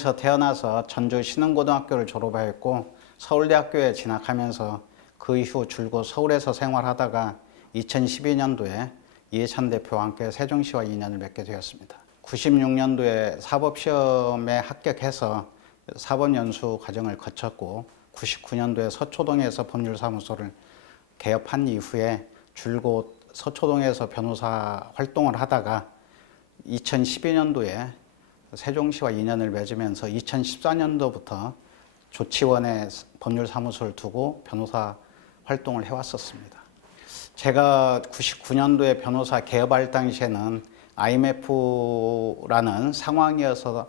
전주에서 태어나서 전주 신흥고등학교를 졸업하였고 서울대학교에 진학하면서 그 이후 줄곧 서울에서 생활하다가 2012년도에 이해찬 대표와 함께 세종시와 인연을 맺게 되었습니다. 96년도에 사법시험에 합격해서 사법연수 과정을 거쳤고 99년도에 서초동에서 법률사무소를 개업한 이후에 줄곧 서초동에서 변호사 활동을 하다가 2012년도에 세종시와 인연을 맺으면서 2014년도부터 조치원에 법률사무소를 두고 변호사 활동을 해왔었습니다. 제가 99년도에 변호사 개업할 당시에는 IMF라는 상황이어서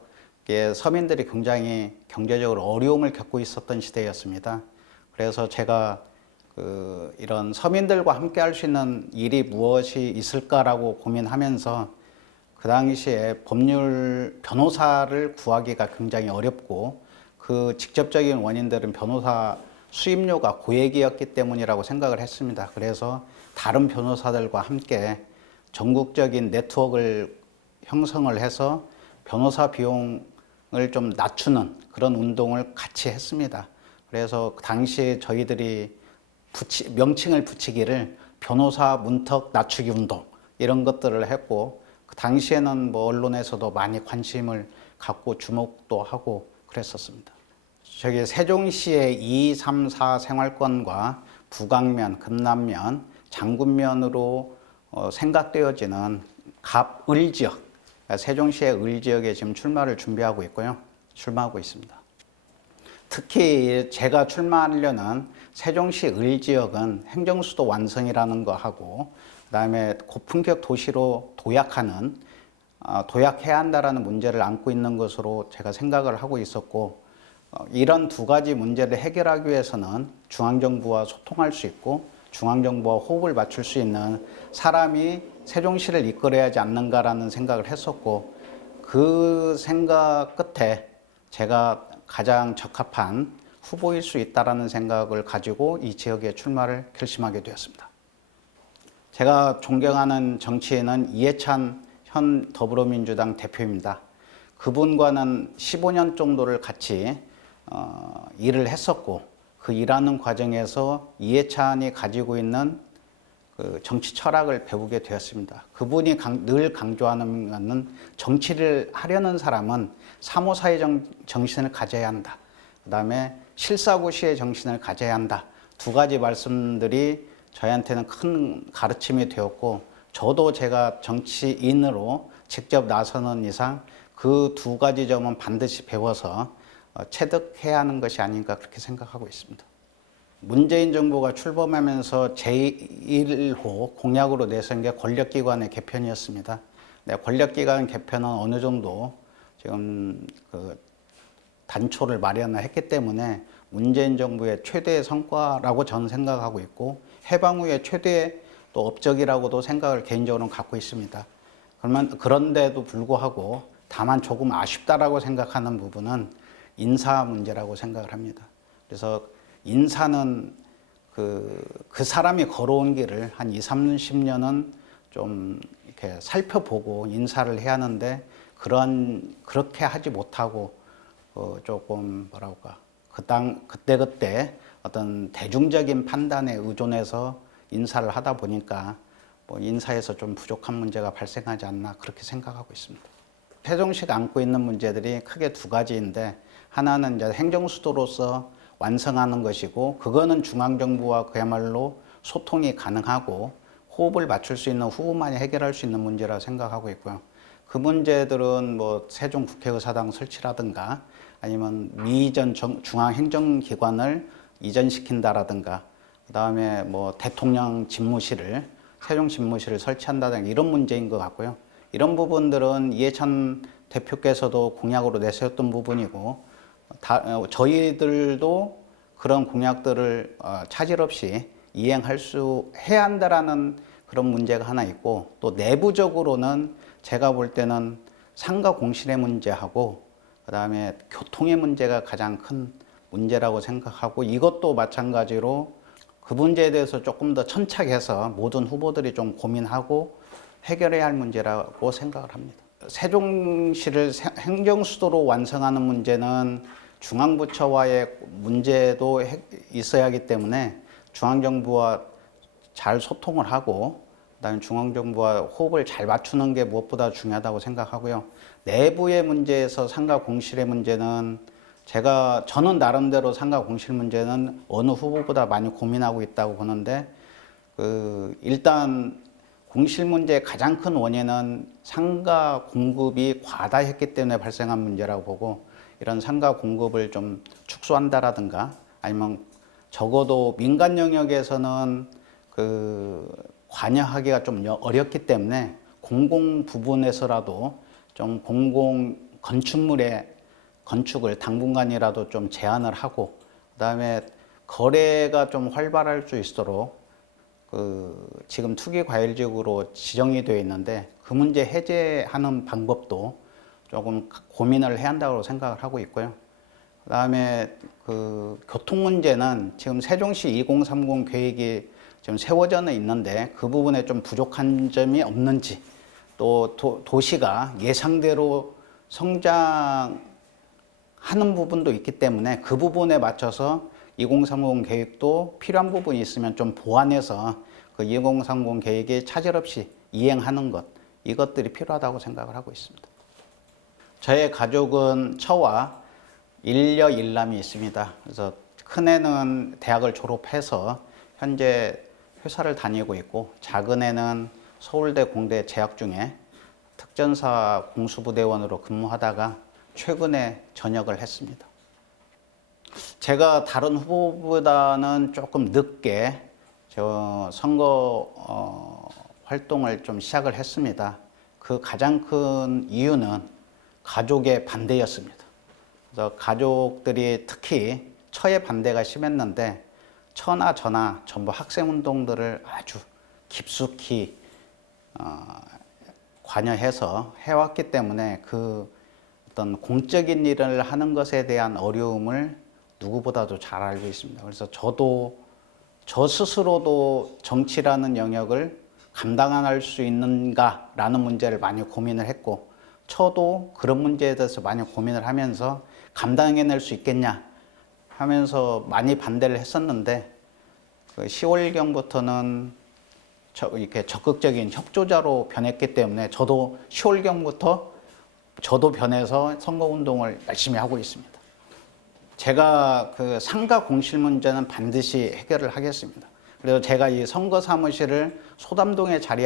서민들이 굉장히 경제적으로 어려움을 겪고 있었던 시대였습니다. 그래서 제가 이런 서민들과 함께 할 수 있는 일이 무엇이 있을까라고 고민하면서 그 당시에 법률 변호사를 구하기가 굉장히 어렵고 그 직접적인 원인들은 변호사 수임료가 고액이었기 때문이라고 생각을 했습니다. 그래서 다른 변호사들과 함께 전국적인 네트워크를 형성을 해서 변호사 비용을 좀 낮추는 그런 운동을 같이 했습니다. 그래서 당시에 저희들이 명칭을 붙이기를 변호사 문턱 낮추기 운동 이런 것들을 했고 그 당시에는 뭐 언론에서도 많이 관심을 갖고 주목도 하고 그랬었습니다. 저기 세종시의 2, 3, 4 생활권과 북왕면, 금남면, 장군면으로 생각되어지는 갑을 지역, 세종시의 을 지역에 지금 출마를 준비하고 있고요. 출마하고 있습니다. 특히 제가 출마하려는 세종시 을 지역은 행정수도 완성이라는 거 하고 그다음에 고품격 도시로 도약해야 한다라는 문제를 안고 있는 것으로 제가 생각을 하고 있었고 이런 두 가지 문제를 해결하기 위해서는 중앙정부와 소통할 수 있고 중앙정부와 호흡을 맞출 수 있는 사람이 세종시를 이끌어야 하지 않는가라는 생각을 했었고 그 생각 끝에 제가 가장 적합한 후보일 수 있다는 생각을 가지고 이 지역에 출마를 결심하게 되었습니다. 제가 존경하는 정치인은 이해찬 현 더불어민주당 대표입니다. 그분과는 15년 정도를 같이 일을 했었고 그 일하는 과정에서 이해찬이 가지고 있는 그 정치 철학을 배우게 되었습니다. 그분이 늘 강조하는 것은 정치를 하려는 사람은 사모사의 정신을 가져야 한다. 그 다음에 실사구시의 정신을 가져야 한다. 두 가지 말씀들이 저희한테는 큰 가르침이 되었고 저도 제가 정치인으로 직접 나서는 이상 그 두 가지 점은 반드시 배워서 체득해야 하는 것이 아닌가 그렇게 생각하고 있습니다. 문재인 정부가 출범하면서 제1호 공약으로 내세운 게 권력기관의 개편이었습니다. 네, 권력기관 개편은 어느 정도 지금 단초를 마련을 했기 때문에 문재인 정부의 최대의 성과라고 저는 생각하고 있고 해방 후에 최대의 또 업적이라고도 생각을 개인적으로는 갖고 있습니다. 그런데도 불구하고 다만 조금 아쉽다라고 생각하는 부분은 인사 문제라고 생각을 합니다. 그래서 인사는 그 사람이 걸어온 길을 한 20, 30년은 좀 이렇게 살펴보고 인사를 해야 하는데 그렇게 하지 못하고 조금 뭐랄까 그때 어떤 대중적인 판단에 의존해서 인사를 하다 보니까 뭐 인사에서 좀 부족한 문제가 발생하지 않나 그렇게 생각하고 있습니다. 세종시가 안고 있는 문제들이 크게 두 가지인데 하나는 이제 행정수도로서 완성하는 것이고 그거는 중앙정부와 그야말로 소통이 가능하고 호흡을 맞출 수 있는 후보만이 해결할 수 있는 문제라 생각하고 있고요. 그 문제들은 뭐 세종국회의사당 설치라든가 아니면 미이전 중앙행정기관을 이전시킨다라든가 그다음에 뭐 대통령 집무실을 세종 집무실을 설치한다든가 이런 문제인 것 같고요. 이런 부분들은 이해찬 대표께서도 공약으로 내세웠던 부분이고 저희들도 그런 공약들을 차질 없이 해야 한다라는 그런 문제가 하나 있고 또 내부적으로는 제가 볼 때는 상가 공실의 문제하고 그다음에 교통의 문제가 가장 큰 문제라고 생각하고 이것도 마찬가지로 그 문제에 대해서 조금 더 천착해서 모든 후보들이 좀 고민하고 해결해야 할 문제라고 생각을 합니다. 세종시를 행정수도로 완성하는 문제는 중앙부처와의 문제도 있어야 하기 때문에 중앙정부와 잘 소통을 하고 그다음에 중앙정부와 호흡을 잘 맞추는 게 무엇보다 중요하다고 생각하고요. 내부의 문제에서 상가 공실의 문제는 저는 나름대로 상가 공실 문제는 어느 후보보다 많이 고민하고 있다고 보는데 일단 공실 문제의 가장 큰 원인은 상가 공급이 과다했기 때문에 발생한 문제라고 보고 이런 상가 공급을 좀 축소한다라든가 아니면 적어도 민간 영역에서는 관여하기가 좀 어렵기 때문에 공공 부분에서라도 좀 공공 건축물의 건축을 당분간이라도 좀 제한을 하고 그다음에 거래가 좀 활발할 수 있도록 지금 투기과열지역으로 지정이 되어 있는데 그 문제 해제하는 방법도 조금 고민을 해야 한다고 생각을 하고 있고요. 그다음에 교통 문제는 지금 세종시 2030 계획이 지금 세워져는 있는데 그 부분에 좀 부족한 점이 없는지 또 도시가 예상대로 성장하는 부분도 있기 때문에 그 부분에 맞춰서 2030 계획도 필요한 부분이 있으면 좀 보완해서 그 2030 계획이 차질 없이 이행하는 것 이것들이 필요하다고 생각을 하고 있습니다. 저의 가족은 처와 일녀 일남이 있습니다. 그래서 큰애는 대학을 졸업해서 현재 회사를 다니고 있고 작은애는 서울대 공대에 재학 중에 특전사 공수부대원으로 근무하다가 최근에 전역을 했습니다. 제가 다른 후보보다는 조금 늦게 선거 활동을 좀 시작을 했습니다. 그 가장 큰 이유는 가족의 반대였습니다. 그래서 가족들이 특히 처의 반대가 심했는데 처나 저나 전부 학생운동들을 아주 깊숙이 관여해서 해왔기 때문에 어떤 공적인 일을 하는 것에 대한 어려움을 누구보다도 잘 알고 있습니다. 그래서 저 스스로도 정치라는 영역을 감당할 수 있는가라는 문제를 많이 고민을 했고 저도 그런 문제에 대해서 많이 고민을 하면서 감당해낼 수 있겠냐 하면서 많이 반대를 했었는데 10월경부터는 이렇게 적극적인 협조자로 변했기 때문에 저도 10월경부터 저도 변해서 선거운동을 열심히 하고 있습니다. 제가 상가 공실 문제는 반드시 해결을 하겠습니다. 그래서 제가 이 선거 사무실을 소담동에 자리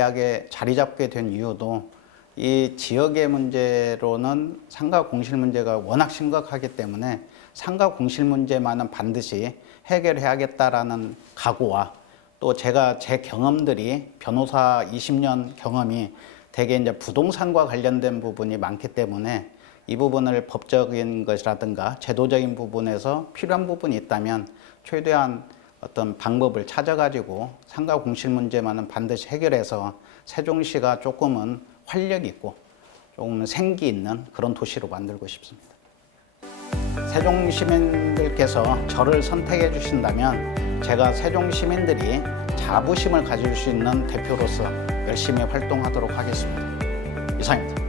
잡게 된 이유도 이 지역의 문제로는 상가 공실 문제가 워낙 심각하기 때문에 상가 공실 문제만은 반드시 해결해야겠다라는 각오와 또 제 경험들이 변호사 20년 경험이 대개 이제 부동산과 관련된 부분이 많기 때문에 이 부분을 법적인 것이라든가 제도적인 부분에서 필요한 부분이 있다면 최대한 어떤 방법을 찾아가지고 상가 공실 문제만은 반드시 해결해서 세종시가 조금은 활력 있고 조금 생기 있는 그런 도시로 만들고 싶습니다. 세종 시민들께서 저를 선택해 주신다면 제가 세종 시민들이 자부심을 가질 수 있는 대표로서 열심히 활동하도록 하겠습니다. 이상입니다.